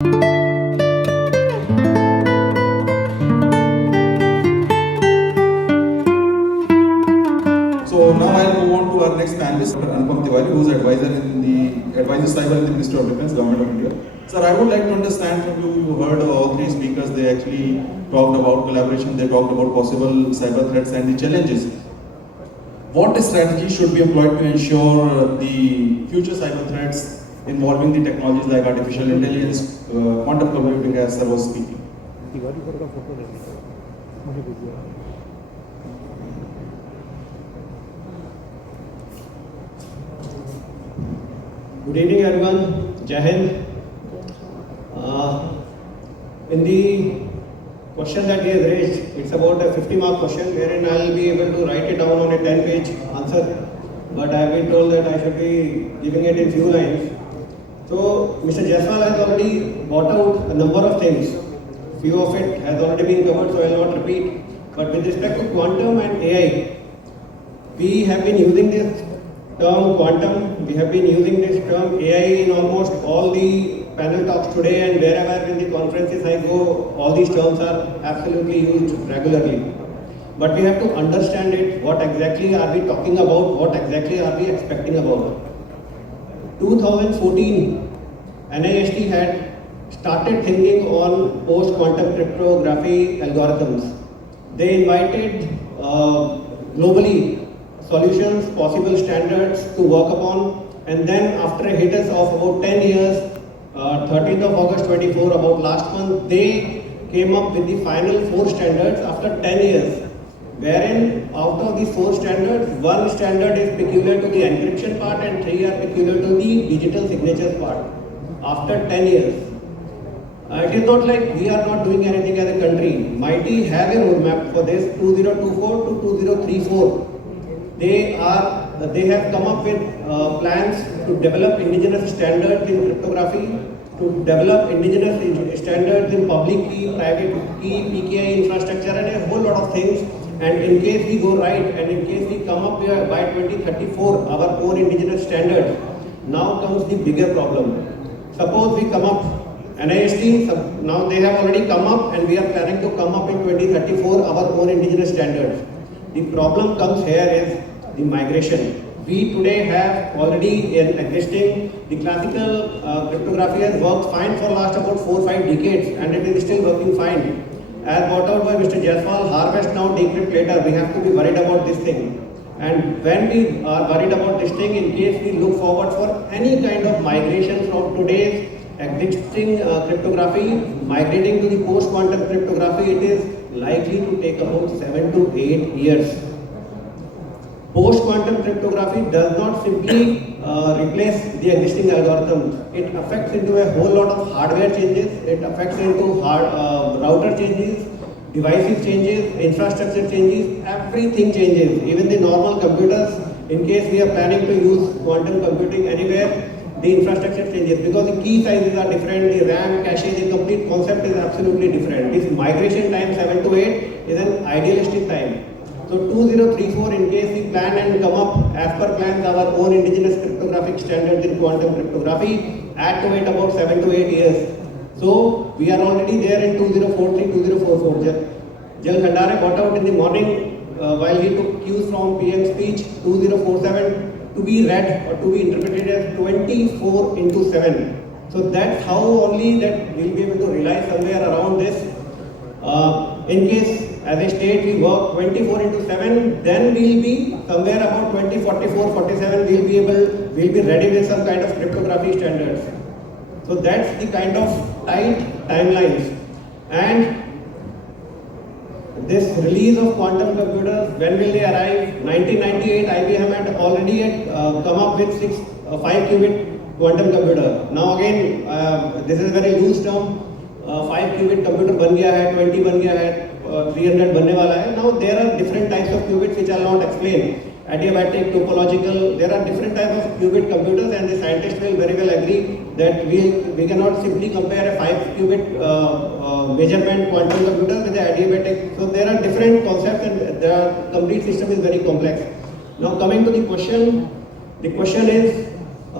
So now I'll move on to our next panelist, Dr. Anupam Tiwari, who is advisor cyber in the Ministry of Defence, Government of India. Sir, I would like to understand from you. You heard all three speakers. They actually talked about collaboration. They talked about possible cyber threats and the challenges. What strategy should be employed to ensure the future cyber threats involving the technologies like artificial intelligence, quantum computing, as sir was speaking? Good evening, everyone. Jai Hind. In the question that he has raised, it's about a 50-mark question wherein I'll be able to write it down on a 10-page answer. But I've been told that I should be giving it in few lines. So, Mr. Jaiswal has already brought out a number of things. Few of it has already been covered, so I'll not repeat. But with respect to quantum and AI, we have been using this term quantum, we have been using this term AI in almost all the panel talks today, and wherever in the conferences I go, all these terms are absolutely used regularly. But we have to understand it, what exactly are we talking about, what exactly are we expecting about. 2014, NIST had started thinking on post-quantum cryptography algorithms. They invited globally solutions, possible standards to work upon, and then after a hiatus of about 10 years, 13th of August 24, about last month, they came up with the final 4 standards after 10 years, wherein out of these 4 standards, 1 standard is peculiar to the encryption part and 3 are peculiar to the digital signatures part, after 10 years. It is not like we are not doing anything as a country. MIT has a roadmap for this, 2024 to 2034. They have come up with plans to develop indigenous standards in cryptography, to develop indigenous standards in public key, private key, PKI infrastructure, and a whole lot of things. And in case we go right, and in case we come up here by 2034, our own indigenous standards, now comes the bigger problem. Suppose we come up, NIST, now they have already come up, and we are planning to come up in 2034, our own indigenous standards. The problem comes here is the migration. We today have already an existing, the classical cryptography has worked fine for last about 4 or 5 decades, and it is still working fine. As brought out by Mr. Jaiswal, harvest now, decrypt later. We have to be worried about this thing. And when we are worried about this thing, in case we look forward for any kind of migration from today's existing cryptography, migrating to the post-quantum cryptography, it is likely to take about 7 to 8 years. Post-quantum cryptography does not simply replace the existing algorithms. It affects into a whole lot of hardware changes. It affects into router changes, devices changes, infrastructure changes, everything changes. Even the normal computers, in case we are planning to use quantum computing anywhere, the infrastructure changes because the key sizes are different, the RAM, cache, the complete concept is absolutely different. This migration time 7 to 8 is an idealistic time. So 2034, in case we plan and come up as per plans our own indigenous cryptographic standards in quantum cryptography, add to it about 7 to 8 years. So we are already there in 2043, 2044. Jal Khandare brought out in the morning while he took cues from PM speech 2047 to be read or to be interpreted as 24/7. So that's how only that we'll be able to rely somewhere around this. In case as a state we work 24/7, then we'll be somewhere about 2044, 47, we'll be ready with some kind of cryptography standards. So that's the kind of tight timelines. And this release of quantum computers, when will they arrive? 1998, IBM had already come up with 5 qubit quantum computer. Now again, this is a very loose term. 5 qubit computer बन गया है, 20 बन गया है, 300 बनने वाला है. Now there are different types of qubits which I'll not explain. Adiabatic, topological, there are different types of qubit computers, and the scientists will very well agree that we cannot simply compare a 5 qubit measurement quantum computer with the adiabatic. So there are different concepts and the complete system is very complex. Now coming to the question is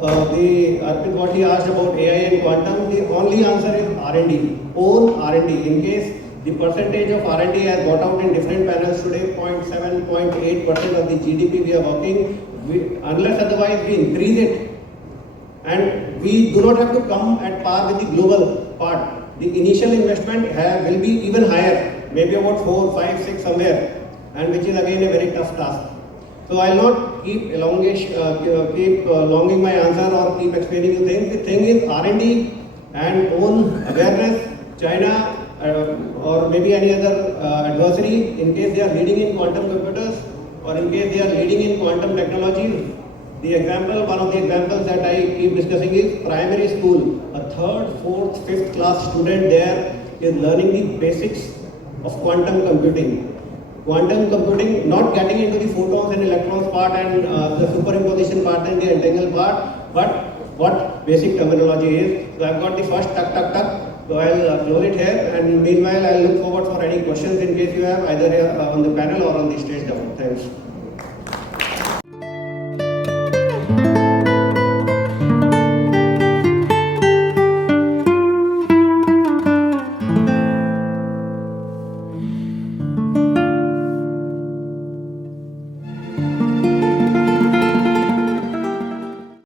Arpit, what he asked about AI and quantum, the only answer is R&D, own R&D. In case the percentage of R&D has got out in different panels today, 0.7, 0.8% of the GDP we are working, unless otherwise we increase it. And we do not have to come at par with the global part. The initial investment will be even higher, maybe about 4, 5, 6 somewhere, and which is again a very tough task. So I'll not keep longing my answer or keep explaining you things. The thing is R&D and own awareness. China or maybe any other adversary, in case they are leading in quantum computers or in case they are leading in quantum technology. The example, one of the examples that I keep discussing is primary school. A 3rd, 4th, 5th class student there is learning the basics of quantum computing. Quantum computing, not getting into the photons and electrons part and the superimposition part and the entangled part, but what basic terminology is. So I've got the first tuck. So I'll close it here, and meanwhile I'll look forward for any questions in case you have either here on the panel or on the stage down. Thanks.